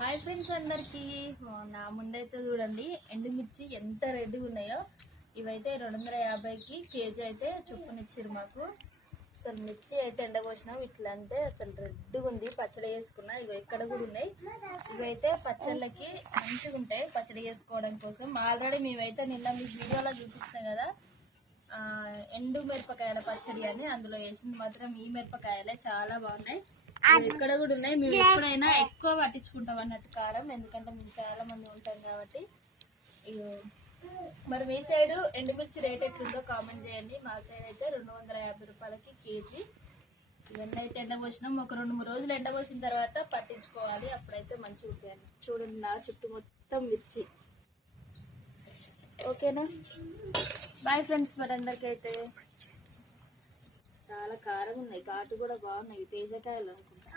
Hi friends అందరికీ. నా ముందైతే చూడండి ఎండుమిర్చి ఎంత రెడ్గా ఉన్నాయో. ఇవైతే 250కి కేజీ అయితే చొప్పునిచ్చారు మాకు. అసలు మిర్చి అయితే ఎండపోసినాం ఇట్లా అంటే అసలు రెడ్గా ఉంది. పచ్చడి వేసుకున్నా ఇవి ఎక్కడ కూడా ఉన్నాయి. ఇవైతే పచ్చళ్ళకి మంచిగా ఉంటాయి పచ్చడి వేసుకోవడం కోసం. ఆల్రెడీ మేమైతే నిన్న మీకు వీడియోలో చూపించినాం కదా ఎండు మిరపకాయల పచ్చడి అని. అందులో వేసింది మాత్రం ఈ మిరపకాయలే, చాలా బాగున్నాయి. ఇక్కడ కూడా ఉన్నాయి. మేము ఎప్పుడైనా ఎక్కువ పట్టించుకుంటాం అన్నట్టు కారం, ఎందుకంటే మేము చాలా మంది ఉంటాం కాబట్టి. మరి మీ సైడు ఎండుమిర్చి రేట్ ఎట్లుందో కామెంట్ చేయండి. మా సైడ్ అయితే 250 రూపాయలకి కేజీ. ఇవన్నీ అయితే ఎండపోసినాం. ఒక 2-3 రోజులు ఎండపోసిన తర్వాత పట్టించుకోవాలి, అప్పుడైతే మంచిగా ఉంటాయి. చూడండి నా చుట్టూ మొత్తం మిర్చి. ఓకేనా, బాయ్ ఫ్రెండ్స్. మరి అందరికైతే చాలా కారం ఉన్నాయి, ఘాటు కూడా బాగున్నాయి. తేజకాయలు అనుకుంటా.